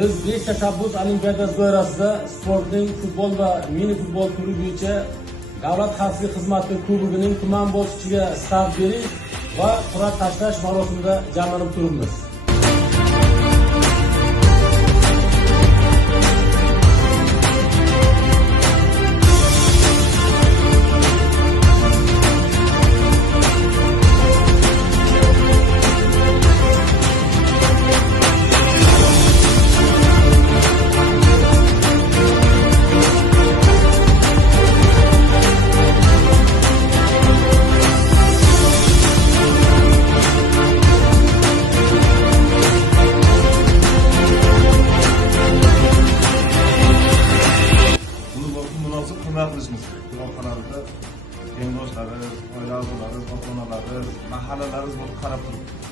Biz 5 tashabbus olimpiadasi doirasida sportning futbol va mini futbol turi bo'yicha Davlat xavfsizlik xizmati kubogining tuman bosqichiga start berish va qur'a tashlash marosimida jamlanib turibmiz. Hizmetimiz loyihalarida tengdoshlari, oila a'zolari, ota-onalari, mahallalarimiz bo'lib qarab turibdi.